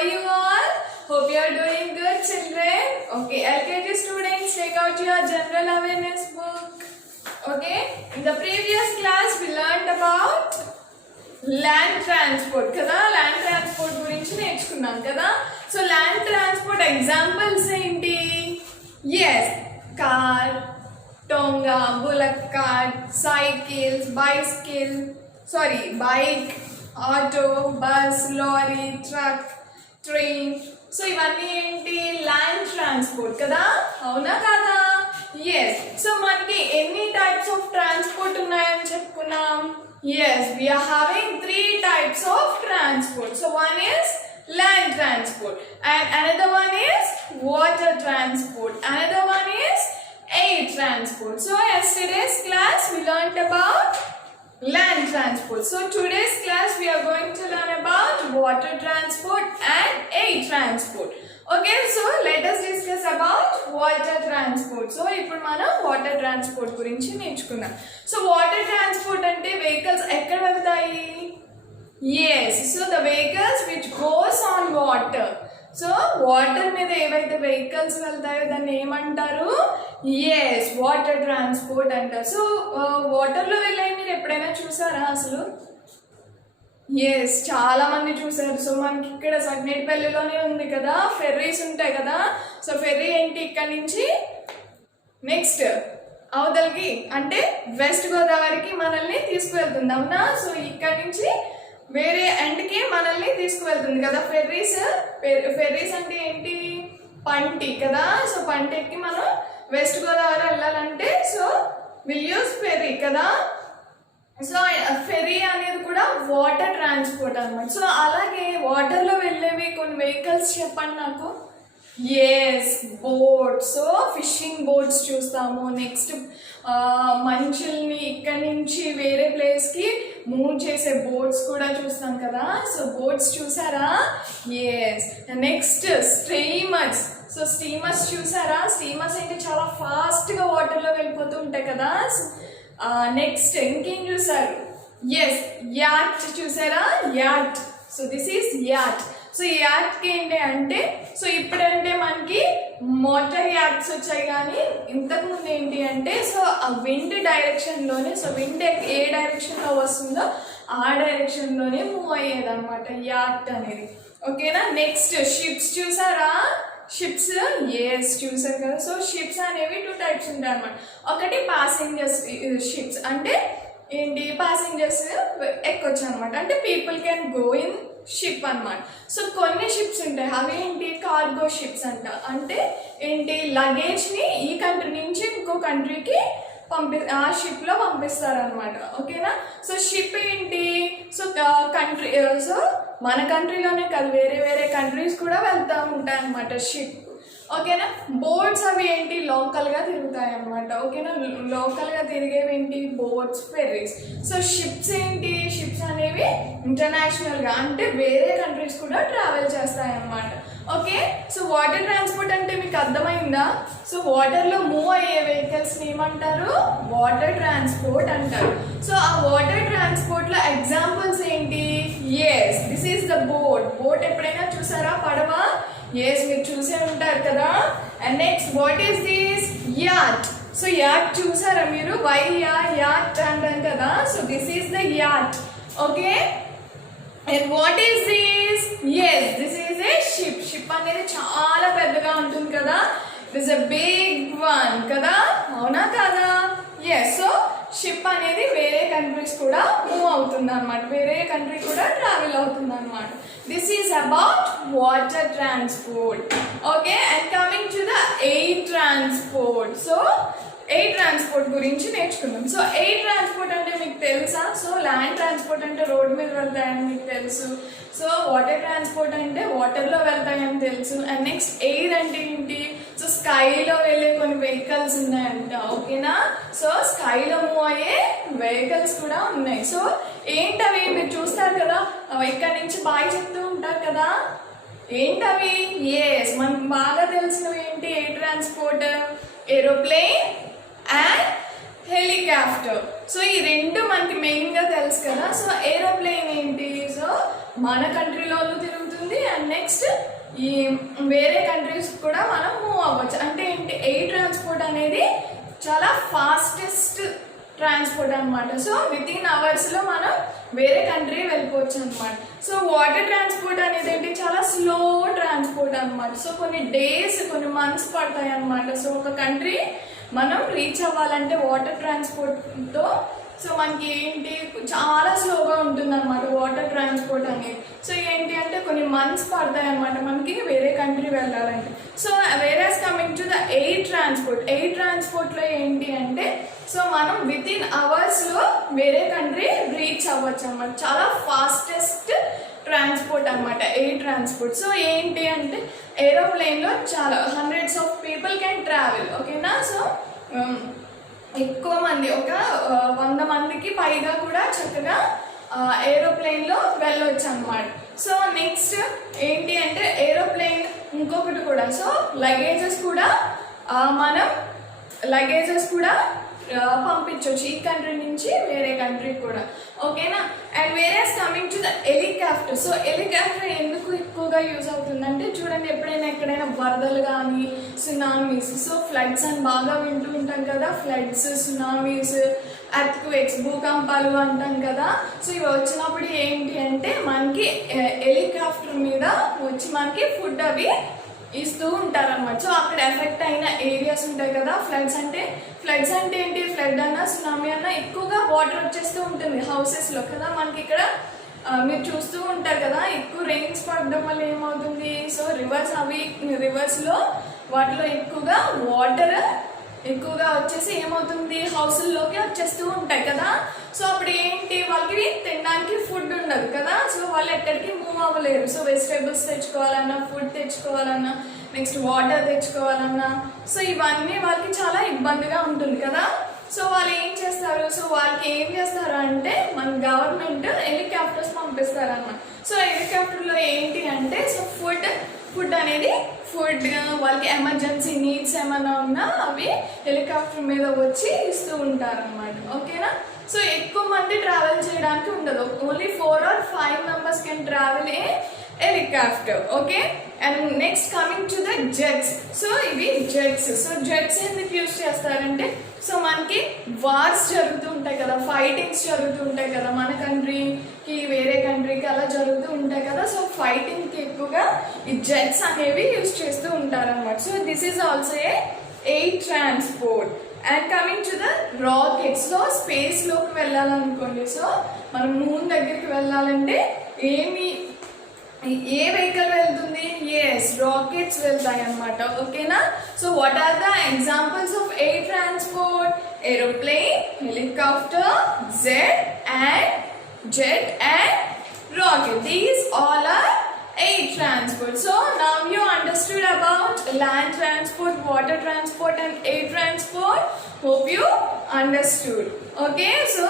are you all? Hope you are doing good, children. Okay, LKG students, take out your general awareness book. Okay, in the previous class we learned about land transport kada, land transport gurinchi నేర్చుకున్నాం కదా. So land transport examples ఏంటి? Yes, car, tonga, bullock cart, cycles, bike, auto, bus, lorry, truck, train. So ఇవన్నీ ఏంటి? Land transport కదా, అవునా కదా? Yes. So మనకి ఎన్ని టైప్స్ ఆఫ్ ట్రాన్స్పోర్ట్ ఉన్నాయని చెప్పుకున్నాం? Yes, we are having 3 types of transport. So one is land transport and another one is water transport. Another one is air transport. So yesterday's class we learned about land transport. So today's class we are going to learn about water transport and air transport. Okay, so let us discuss about water transport. So ఇప్పుడు మనం water transport గురించి నేర్చుకుందాం. So water transport అంటే vehicles ఎక్కడ వెళ్తాయి? yes, so the vehicles which goes on water. So water మీద ఏవైతే vehicles వెళ్తాయో దాన్ని ఏమంటారు? yes, వాటర్ ట్రాన్స్పోర్ట్ అంటారు. సో వాటర్లో వెళ్ళాయి మీరు ఎప్పుడైనా చూసారా అసలు? ఎస్, చాలా మంది చూసారు. సో మనకి ఇక్కడ సగ్నేటిపల్లిలోనే ఉంది కదా, ఫెర్రీస్ ఉంటాయి కదా. సో ఫెర్రీ ఏంటి, ఇక్కడ నుంచి నెక్స్ట్ అవతలకి అంటే వెస్ట్ గోదావరికి మనల్ని తీసుకువెళ్తుంది, అవునా? సో ఇక్కడ నుంచి వేరే ఎండ్కి మనల్ని తీసుకువెళ్తుంది కదా ఫెర్రీస్. ఫెర్రీస్ అంటే ఏంటి? పంటి కదా. సో పంటి ఎక్కి మనం వెస్ట్ గోదావరి వెళ్ళాలంటే సో విల్ యూస్ ఫెర్రీ కదా. సో ఫెర్రీ అనేది కూడా వాటర్ ట్రాన్స్పోర్ట్ అనమాట. సో అలాగే వాటర్లో వెళ్ళేవి కొన్ని వెహికల్స్ చెప్పండి నాకు. Yes, boats. So fishing boats చూస్తాము. నెక్స్ట్ మనుషుల్ని ఇక్కడి నుంచి వేరే ప్లేస్కి మూవ్ చేసే బోట్స్ కూడా చూస్తాం కదా. సో బోట్స్ చూసారా? Yes. Next steamers. So steamers చూసారా? స్టీమర్స్ అయితే చాలా ఫాస్ట్గా వాటర్లో వెళ్ళిపోతూ ఉంటాయి కదా. నెక్స్ట్ ఇంకేం చూసారు? ఎస్, యాట్ చూసారా? Yacht. So this is yacht. So యాట్కి ఏంటి అంటే సో ఇప్పుడంటే మనకి మోటార్ యాట్స్ వచ్చాయి, కానీ ఇంతకుముందు ఏంటి అంటే సో ఆ విండ్ డైరెక్షన్లోనే, సో విండ్ ఏ డైరెక్షన్లో వస్తుందో ఆ డైరెక్షన్లోనే మూవ్ అయ్యేది అనమాట యాట్ అనేది. ఓకేనా? నెక్స్ట్ షిప్స్ చూసారా? షిప్స్, ఎస్ చూసారు కదా. సో షిప్స్ అనేవి 2 టైప్స్ ఉంటాయి అనమాట. ఒకటి ప్యాసింజర్స్ షిప్స్ అంటే ఏంటి? ప్యాసింజర్స్ ఎక్కొచ్చు అనమాట, అంటే people can go in ship అనమాట. సో కొన్ని షిప్స్ ఉంటాయి, అవి ఏంటి? కార్గో షిప్స్ అంట. అంటే ఏంటి? లగేజ్ని ఈ కంట్రీ నుంచి ఇంకో కంట్రీకి ఆ షిప్లో పంపిస్తారనమాట. ఓకేనా? సో షిప్ ఏంటి? సో కంట్రీ, సో మన కంట్రీలోనే కాదు వేరే వేరే కంట్రీస్ కూడా వెళ్తూ ఉంటాయి అనమాట షిప్. ఓకేనా? బోట్స్ అవి ఏంటి? లోకల్గా తిరుగుతాయి అనమాట. ఓకేనా? లోకల్గా తిరిగేవి ఏంటి? Boats, Ferris. సో షిప్స్ ఏంటి? షిప్స్ అనేవి ఇంటర్నేషనల్గా అంటే వేరే కంట్రీస్ కూడా ట్రావెల్ చేస్తాయి అన్నమాట. ఓకే, సో వాటర్ ట్రాన్స్పోర్ట్ అంటే మీకు అర్థమైందా? సో వాటర్లో మూవ్ అయ్యే వెహికల్స్ని ఏమంటారు? వాటర్ ట్రాన్స్పోర్ట్ అంటారు. సో ఆ వాటర్ ట్రాన్స్పోర్ట్లో ఎగ్జాంపుల్స్ ఏంటి? Yes, this is the boat. Boat ఎప్పుడైనా చూసారా? పడవ. ఎస్, మీరు చూసే ఉంటారు కదా. And next what is this? Yacht. So yacht చూసారా మీరు? వై యాట్ అంటాం కదా. So this is the yacht. Okay, and what is this? Yes, this is a ship. Ship అనేది చాలా పెద్దగా ఉంటుంది కదా. దిస్ ఎ బిగ్ వన్ కదా, అవునా కదా? ఎస్. సో షిప్ అనేది వేరే కంట్రీస్ కూడా మూవ్ అవుతుంది అనమాట, వేరే కంట్రీ కూడా ట్రావెల్ అవుతుంది అనమాట. This is about water transport. Okay, and coming to the air transport. So air transport గురించి నేర్చుకుందాం. సో ఎయిర్ ట్రాన్స్పోర్ట్ అంటే మీకు తెలుసా? సో ల్యాండ్ ట్రాన్స్పోర్ట్ అంటే రోడ్ మీద వెళ్తాయని మీకు తెలుసు. సో వాటర్ ట్రాన్స్పోర్ట్ అంటే వాటర్లో వెళ్తాయని తెలుసు. అండ్ నెక్స్ట్ ఎయిర్ అంటే ఏంటి? సో స్కైలో వెళ్ళే కొన్ని వెహికల్స్ ఉన్నాయంట. ఓకేనా? సో స్కైలో మూవ్ అయ్యే వెహికల్స్ కూడా ఉన్నాయి. సో ఏంటవి? మీరు చూస్తారు కదా, ఇక్కడ నుంచి బాయ్ చెప్తూ ఉంటారు కదా. ఏంటవి? ఎస్, మనకు బాగా తెలిసినవి ఏంటి? Air transport, aeroplane and helicopter. So ఈ రెండు మనకి మెయిన్గా తెలుసు కదా. సో ఏరోప్లేన్ ఏంటి? సో మన కంట్రీలోనూ తిరుగుతుంది అండ్ నెక్స్ట్ ఈ వేరే కంట్రీస్ కూడా మనం మూవ్ అవ్వచ్చు. అంటే ఏంటి, ఎయిర్ ట్రాన్స్పోర్ట్ అనేది చాలా ఫాస్టెస్ట్ ట్రాన్స్పోర్ట్ అనమాట. సో విత్ ఇన్ అవర్స్లో మనం వేరే కంట్రీ వెళ్ళిపోవచ్చు అనమాట. సో వాటర్ ట్రాన్స్పోర్ట్ అనేది ఏంటి, చాలా స్లో ట్రాన్స్పోర్ట్ అనమాట. సో కొన్ని డేస్ కొన్ని మంత్స్ పడతాయి అనమాట. సో ఒక కంట్రీ మనం రీచ్ అవ్వాలంటే వాటర్ ట్రాన్స్పోర్ట్తో సో మనకి ఏంటి చాలా స్లోగా ఉంటుంది అనమాట వాటర్ ట్రాన్స్పోర్ట్ అనేది. సో ఏంటి అంటే కొన్ని మంత్స్ పడతాయి అనమాట మనకి వేరే కంట్రీ వెళ్ళాలంటే. So where's coming to the air transport, air ట్రాన్స్పోర్ట్లో ఏంటి అంటే సో మనం విత్ ఇన్ అవర్స్లో వేరే కంట్రీ రీచ్ అవ్వచ్చు అనమాట. చాలా ఫాస్టెస్ట్ ట్రాన్స్పోర్ట్ అనమాట ఎయిర్ ట్రాన్స్పోర్ట్. సో ఏంటి అంటే ఏరోప్లేన్లో చాలా hundreds of people can travel, ఓకేనా. సో ఎక్కువ మంది, ఒక 100 మందికి పైగా కూడా చక్కగా ఏరోప్లేన్లో వెళ్ళవచ్చు అనమాట. సో నెక్స్ట్ ఏంటి అంటే ఏరోప్లేన్ ఇంకొకటి కూడా, సో లగేజెస్ కూడా మనం పంపించవచ్చు ఈ కంట్రీ నుంచి వేరే కంట్రీకి కూడా, ఓకేనా. And whereas coming to the helicopter. So helicopter ఎందుకు ఎక్కువగా యూజ్ అవుతుందంటే చూడండి, ఎక్కడైనా వరదలు కానీ సునామీస్, సో ఫ్లడ్స్ అని బాగా వింటూ ఉంటాం కదా, ఫ్లడ్స్, సునామీస్, ఎర్త్క్వేక్స్, భూకంపాలు అంటాం కదా. సో ఇవి వచ్చినప్పుడు ఏంటి అంటే మనకి హెలికాప్టర్ మీద వచ్చి మనకి ఫుడ్ అవి ఇస్తూ ఉంటారన్నమాట. సో అక్కడ ఎఫెక్ట్ అయిన ఏరియాస్ ఉంటాయి కదా, ఫ్లడ్స్ అంటే ఏంటి, ఫ్లడ్ అన్నా సునామీ అన్నా ఎక్కువగా వాటర్ వచ్చేస్తూ ఉంటుంది హౌసెస్లో కదా. మనకి ఇక్కడ మీరు చూస్తూ ఉంటారు కదా, ఎక్కువ రెయిన్స్ పడడం వల్ల ఏమవుతుంది, సో రివర్స్లో వాటిలో ఎక్కువగా వాటర్ ఎక్కువగా వచ్చేసి ఏమవుతుంది హౌస్ల్లోకి వచ్చేస్తూ ఉంటాయి కదా. సో అప్పుడు ఏంటి, వాళ్ళకి తినడానికి ఫుడ్ ఉండదు కదా. సో వాళ్ళు ఎక్కడికి మూవ్ అవ్వలేరు. సో వెజిటేబుల్స్ తెచ్చుకోవాలన్నా, ఫుడ్ తెచ్చుకోవాలన్నా, నెక్స్ట్ వాటర్ తెచ్చుకోవాలన్నా, సో ఇవన్నీ వాళ్ళకి చాలా ఇబ్బందిగా ఉంటుంది కదా. సో వాళ్ళు ఏం చేస్తారు, సో వాళ్ళకి ఏం చేస్తారు అంటే మన గవర్నమెంట్ హెలికాప్టర్స్ పంపిస్తారన్నమాట. సో హెలికాప్టర్లో ఏంటి అంటే సో ఫుడ్ అనేది వాళ్ళకి ఎమర్జెన్సీ నీడ్స్ ఏమైనా ఉన్నా అవి హెలికాప్టర్ మీద వచ్చి ఇస్తూ ఉంటారన్నమాట, ఓకేనా. సో ఎక్కువ మంది ట్రావెల్ చేయడానికి ఉండదు, only 4 or 5 members can travel A helicopter, okay. And next coming to the jets. So ఇవి జెట్స్. సో జెట్స్ ఎందుకు యూజ్ చేస్తారంటే సో మనకి వార్స్ జరుగుతూ ఉంటాయి కదా, ఫైటింగ్స్ జరుగుతూ ఉంటాయి కదా, మన కంట్రీకి వేరే కంట్రీకి అలా జరుగుతూ ఉంటాయి కదా. సో ఫైటింగ్కి ఎక్కువగా ఈ జెట్స్ అనేవి యూజ్ చేస్తూ ఉంటారన్నమాట. So this is also a air transport. And coming to the rockets. So స్పేస్లోకి వెళ్ళాలనుకోండి, సో మనం మూన్ దగ్గరికి వెళ్ళాలంటే ఏ వెహికల్ వెళ్తుంది, ఎస్ రాకెట్స్ వెళ్తాయి అన్నమాట, ఓకేనా. So what are the examples of air transport, aeroplane, helicopter, jet and rocket. These all are air transport. So now you understood about land transport, water transport and air transport. Hope you understood, okay. So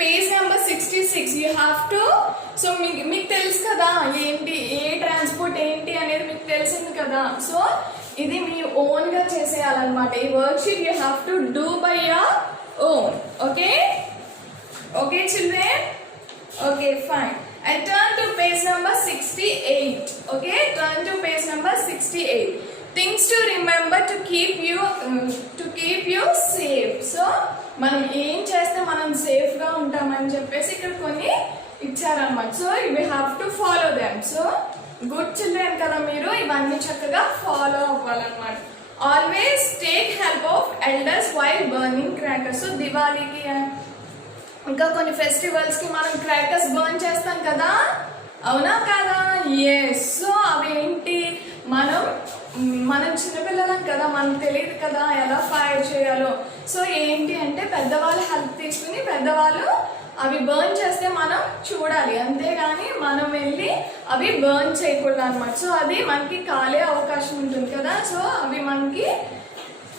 page number 66 you have to, so మీకు తెలుసు కదా ఏంటి ఏ transport ఏంటి అనేది మీకు తెలిసింది కదా. So ఇది మీ ఓన్గా చేసేయాలన్నమాట. ఈ work sheet you have to do by your own, okay children, okay fine. And turn to page number 68, okay, turn to page number 68. Things to remember to keep you safe. So మనం ఏం చేస్తే మనం సేఫ్గా ఉంటామని చెప్పేసి ఇక్కడ కొన్ని ఇచ్చారన్నమాట. So we have to follow them. So good children కదా మీరు, ఇవన్నీ చక్కగా ఫాలో అవ్వాలన్నమాట. Always take help of elders while burning crackers. So దివాళీకి ఇంకా కొన్ని ఫెస్టివల్స్కి మనం క్రాకర్స్ బర్న్ చేస్తాం కదా, అవునా కదా, ఎస్. సో అవేంటి, మనం చిన్నపిల్లలం కదా, మనకు తెలియదు కదా ఎలా ఫైర్ చేయాలో. సో ఏంటి అంటే పెద్దవాళ్ళు హెల్ప్ తీసుకుని పెద్దవాళ్ళు అవి బర్న్ చేస్తే మనం చూడాలి, అంతేగాని మనం వెళ్ళి అవి బర్న్ చేయకూడదు అనమాట. సో అది మనకి కాలే అవకాశం ఉంటుంది కదా. సో అవి మనకి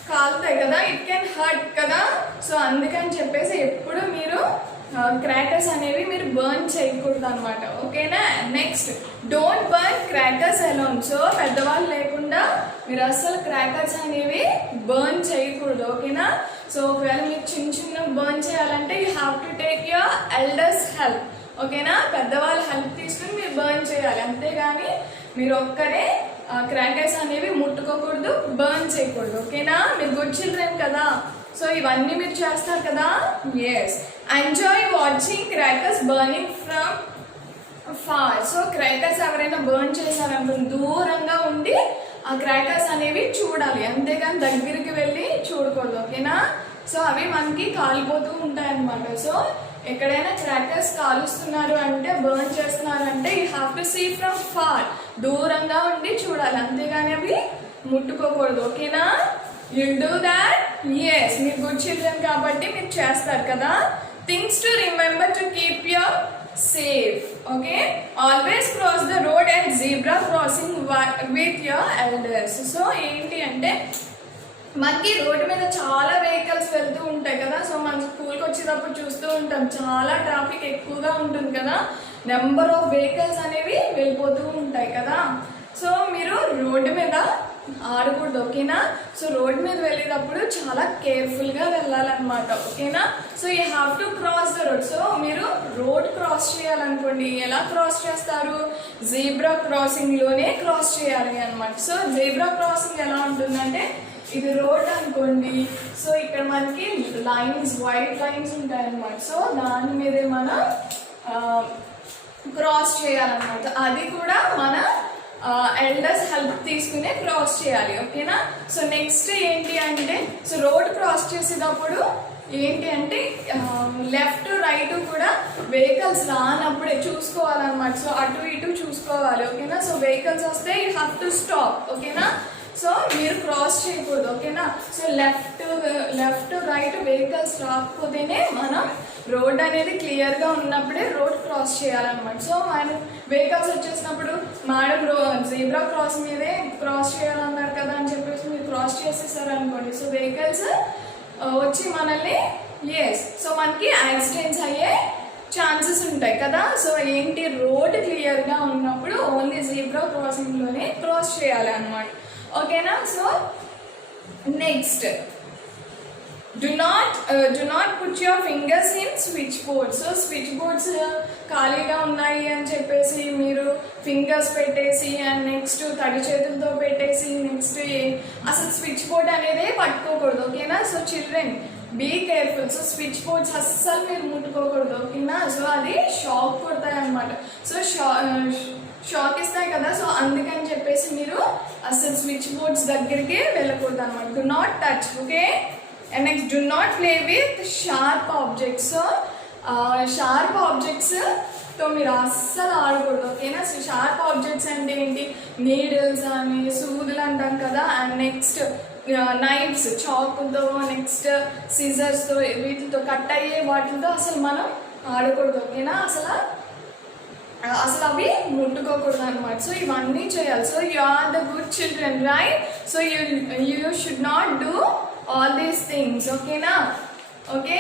కాలుతాయి కదా, ఇట్ కెన్ హర్ట్ కదా. సో అందుకని చెప్పేసి ఎప్పుడు మీరు క్రాకర్స్ అనేవి మీరు బర్న్ చేయకూడదు అనమాట, ఓకేనా. Next don't burn crackers alone. So పెద్దవాళ్ళు లేకుండా మీరు అస్సలు క్రాకర్స్ అనేవి బర్న్ చేయకూడదు, ఓకేనా. సో ఒకవేళ మీరు చిన్న బర్న్ చేయాలంటే you have to take your elders help, ఓకేనా? పెద్దవాళ్ళ హెల్ప్ తీసుకుని మీరు బర్న్ చేయాలి, అంతేగాని మీరు ఒక్కరే క్రాకర్స్ అనేవి ముట్టుకోకూడదు, బర్న్ చేయకూడదు. ఓకేనా? మీరు గుడ్ చిల్డ్రన్ కదా, సో ఇవన్నీ మీరు చేస్తారు కదా. Yes, enjoy watching crackers burning from far. So crackers ఎవరైనా బర్న్ చేశారనుకోండి, దూరంగా ఉండి ఆ క్రాకర్స్ అనేవి చూడాలి, అంతేగాని దగ్గరికి వెళ్ళి చూడకూడదు. ఓకేనా? సో అవి మనకి కాలిపోతూ ఉంటాయి అన్నమాట. సో ఎక్కడైనా క్రాకర్స్ కాలుస్తున్నారు అంటే, బర్న్ చేస్తున్నారు అంటే, you have to see from far, దూరంగా ఉండి చూడాలి, అంతేగాని అవి ముట్టుకోకూడదు. ఓకేనా? You'll do that. ఎస్, మీరు గుడ్ చిల్డ్రన్ కాబట్టి మీరు చేస్తారు కదా. Things to remember to keep your safe. Okay, always cross the road and zebra crossing with your elders. So ఏంటి అంటే, మనకి రోడ్డు మీద చాలా వెహికల్స్ వెళ్తూ ఉంటాయి కదా. సో మన స్కూల్కి వచ్చేటప్పుడు చూస్తూ ఉంటాం, చాలా ట్రాఫిక్ ఎక్కువగా ఉంటుంది కదా, నెంబర్ ఆఫ్ వెహికల్స్ అనేవి వెళ్ళిపోతూ ఉంటాయి కదా. సో మీరు రోడ్డు మీద ఆడకూడదు. ఓకేనా? సో రోడ్ మీద వెళ్ళేటప్పుడు చాలా కేర్ఫుల్గా వెళ్ళాలన్నమాట. ఓకేనా? So you have to cross the road. So మీరు రోడ్ క్రాస్ చేయాలనుకోండి, ఎలా క్రాస్ చేస్తారు? జీబ్రా క్రాసింగ్లోనే క్రాస్ చేయాలి అనమాట. సో జీబ్రా క్రాసింగ్ ఎలా ఉంటుందంటే, ఇది రోడ్ అనుకోండి, సో ఇక్కడ మనకి లైన్స్, వైట్ లైన్స్ ఉంటాయన్నమాట. సో దాని మీదే మనం క్రాస్ చేయాలన్నమాట. అది కూడా మన ఎల్డర్స్ హెల్ప్ తీసుకునే క్రాస్ చేయాలి. ఓకేనా? సో నెక్స్ట్ ఏంటి అంటే, సో రోడ్ క్రాస్ చేసేటప్పుడు ఏంటి అంటే, లెఫ్ట్ రైట్ కూడా వెహికల్స్ రానప్పుడే చూసుకోవాలన్నమాట. సో అటు ఇటు చూసుకోవాలి. ఓకేనా? సో వెహికల్స్ వస్తే యూ హ్యావ్ టు స్టాప్. ఓకేనా? సో మీరు క్రాస్ చేయకూడదు. ఓకేనా? సో లెఫ్ట్ రైట్ వెహికల్స్ రాకపోతేనే మనం రోడ్ అనేది క్లియర్గా ఉన్నప్పుడే రోడ్ క్రాస్ చేయాలన్నమాట. సో మన వెహికల్స్ వచ్చేసినప్పుడు, మేడం జీబ్రా క్రాస్ మీదే క్రాస్ చేయాలన్నారు కదా అని చెప్పేసి మీరు క్రాస్ చేసేసారు అనుకోండి, సో వెహికల్స్ వచ్చి మనల్ని సో మనకి యాక్సిడెంట్స్ అయ్యే ఛాన్సెస్ ఉంటాయి కదా. సో ఏంటి, రోడ్ క్లియర్గా ఉన్నప్పుడు ఓన్లీ జీబ్రా క్రాసింగ్లోనే క్రాస్ చేయాలి అన్నమాట. ఓకేనా? So next, do not put your fingers in switch boards. So switch boards ఖాళీగా ఉన్నాయి అని చెప్పేసి మీరు ఫింగర్స్ పెట్టేసి, అండ్ నెక్స్ట్ తడి చేతులతో పెట్టేసి, నెక్స్ట్ అసలు స్విచ్ బోర్డ్ అనేది పట్టుకోకూడదు. ఓకేనా? So children be careful. So switch boards అస్సలు మీరు ముట్టుకోకూడదు. ఓకేనా? సో అది షాక్ కొడతాయి అన్నమాట. సో షాక్ ఇస్తాయి కదా. సో అందుకని చెప్పేసి మీరు అసలు స్విచ్ బోర్డ్స్ దగ్గరికి వెళ్ళకూడదు అనమాట. Do not touch. Okay, and next, do not play with sharp objects. So sharp ఆబ్జెక్ట్స్తో మీరు అస్సలు ఆడకూడదు. ఓకేనా? సో షార్ప్ ఆబ్జెక్ట్స్ అంటే ఏంటి, నీడిల్స్ అని, సూదులు అంటాం కదా, అండ్ నెక్స్ట్ నైఫ్స్, చాకుతో, నెక్స్ట్ సిజర్స్తో, వీటితో కట్ అయ్యే వాటితో అసలు మనం ఆడకూడదు. ఓకేనా? అసలు అవి ముట్టుకోకూడదు అనమాట. సో ఇవన్నీ చేయాలి. So you are the good children, right? So you should not do all these things. ఓకేనా? Okay,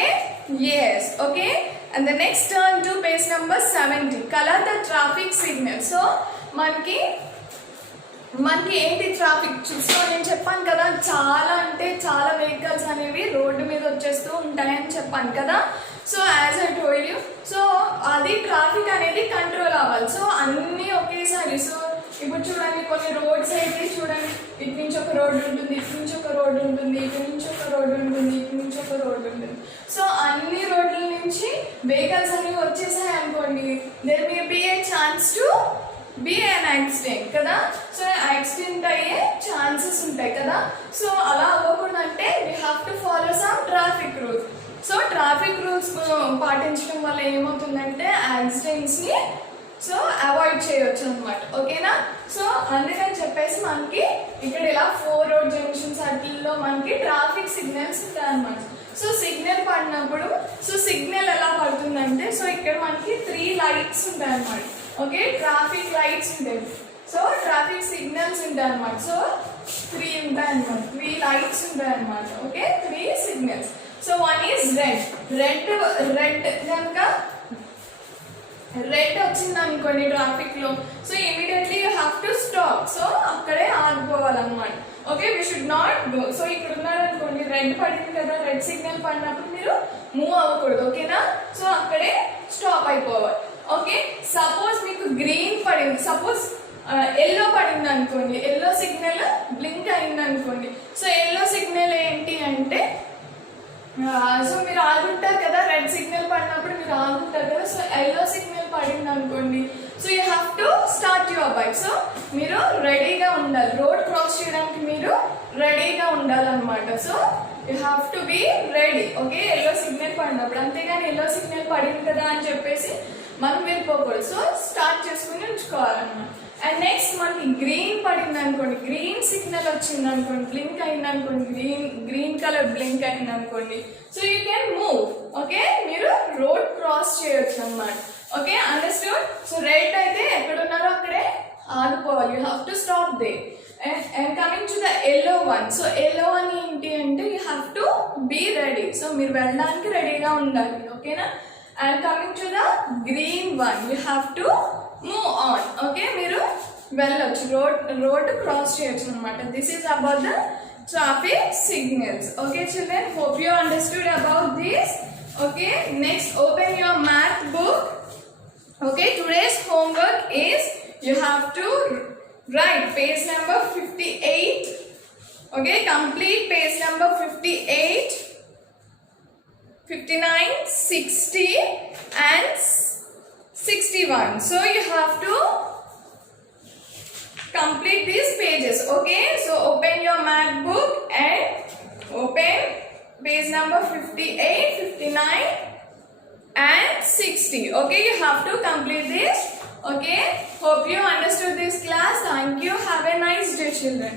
yes. Okay, and the next turn to page number 70, colour the traffic signal. So మనకి ఏంటి, traffic చూసుకో, నేను చెప్పాను కదా, చాలా అంటే చాలా వెహికల్స్ అనేవి రోడ్డు మీద వచ్చేస్తూ ఉంటాయని చెప్పాను కదా. So as I told you, so అది ట్రాఫిక్ అనేది కంట్రోల్ అవ్వాలి. సో అన్నీ ఒకేసారి. సో ఇప్పుడు చూడండి, కొన్ని రోడ్స్ అయితే చూడండి, ఇటు నుంచి ఒక రోడ్డు ఉంటుంది, ఇటు నుంచి ఒక రోడ్డు ఉంటుంది, ఇటు నుంచి ఒక రోడ్డు ఉంటుంది, ఇటు నుంచి ఒక రోడ్డు ఉంటుంది. సో అన్ని రోడ్ల నుంచి వెహికల్స్ అనేవి వచ్చేసాయి అనుకోండి, there may be a chance to be an accident కదా. సో యాక్సిడెంట్ అయ్యే ఛాన్సెస్ ఉంటాయి కదా. సో అలా అవ్వకూడదు అంటే we have to follow some traffic rules. So traffic rules పాటించడం వల్ల ఏమవుతుందంటే యాక్సిడెంట్స్ని సో అవాయిడ్ చేయవచ్చు అనమాట. ఓకేనా? సో అందుకని చెప్పేసి మనకి ఇక్కడ ఇలా 4 రోడ్ జంక్షన్స్ వాటిల్లో మనకి ట్రాఫిక్ సిగ్నల్స్ ఉంటాయి అన్నమాట. సో సిగ్నల్ పడినప్పుడు, సో సిగ్నల్ ఎలా పడుతుందంటే, సో ఇక్కడ మనకి 3 లైట్స్ ఉంటాయి అన్నమాట. ఓకే, ట్రాఫిక్ లైట్స్ ఉంటాయి. సో ట్రాఫిక్ సిగ్నల్స్ ఉంటాయి అన్నమాట. సో 3 ఉంటాయి అన్నమాట, 3 లైట్స్ ఉంటాయి అన్నమాట. Okay, 3 signals. So one is red కనుక రెడ్ వచ్చింది అనుకోండి ట్రాఫిక్ లో, so immediately you have to stop. So అక్కడే ఆగిపోవాలన్నమాట. Okay, we should not go. So ఇక్కడ ఉన్నారనుకోండి, రెడ్ పడింది కదా, రెడ్ సిగ్నల్ పడినప్పుడు మీరు మూవ్ అవ్వకూడదు. ఓకేనా? సో అక్కడే స్టాప్ అయిపోవాలి. ఓకే సపోజ్ మీకు గ్రీన్ పడింది, సపోజ్ ఎల్లో పడింది అనుకోండి, ఎల్లో సిగ్నల్ బ్లింక్ అయింది అనుకోండి. సో ఎల్లో సిగ్నల్ ఏంటి అంటే సో మీరు ఆగుంటారు కదా, రెడ్ సిగ్నల్ పడినప్పుడు మీరు ఆగుంటారు కదా. సో ఎల్లో సిగ్నల్ పడింది అనుకోండి, so you have to start your bike. So మీరు రెడీగా ఉండాలి, రోడ్ క్రాస్ చేయడానికి మీరు రెడీగా ఉండాలన్నమాట. So you have to be ready. Okay yellow signal పడినప్పుడు, అంతేగాని ఎల్లో సిగ్నల్ పడింది కదా అని చెప్పేసి మనం వెళ్ళిపోకూడదు. సో స్టార్ట్ చేసుకుని ఉంచుకోవాలన్నమాట. అండ్ నెక్స్ట్ మనకి గ్రీన్ పడింది అనుకోండి, గ్రీన్ సిగ్నల్ వచ్చింది అనుకోండి, బ్లింక్ అయింది అనుకోండి, గ్రీన్ కలర్ బ్లింక్ అయింది అనుకోండి. So you can move. Okay మీరు రోడ్ క్రాస్ చేయొచ్చు అన్నమాట. Okay understood. సో రెడ్ అయితే ఎక్కడ ఉన్నారో అక్కడే ఆగిపోవాలి, you have to stop there. And coming to the yellow one. So yellow one ఏంటి అంటే you have to be ready. So మీరు వెళ్ళడానికి రెడీగా ఉండాలి. ఓకేనా. And coming to the green one, you have to move on. Okay మీరు వెళ్ళొచ్చు, road cross చేయొచ్చు అనమాట. This is about the traffic signals. Okay children, hope you understood about this. Okay next open your math book. Okay, today's homework is you have to write page number 58. Okay, complete page number 58, 59, 60 and 61. So you have to complete these pages. Okay, so open your math book and open page number 58, 59 and 60. Okay, you have to complete this. Okay, hope you understood this class. Thank you. Have a nice day children.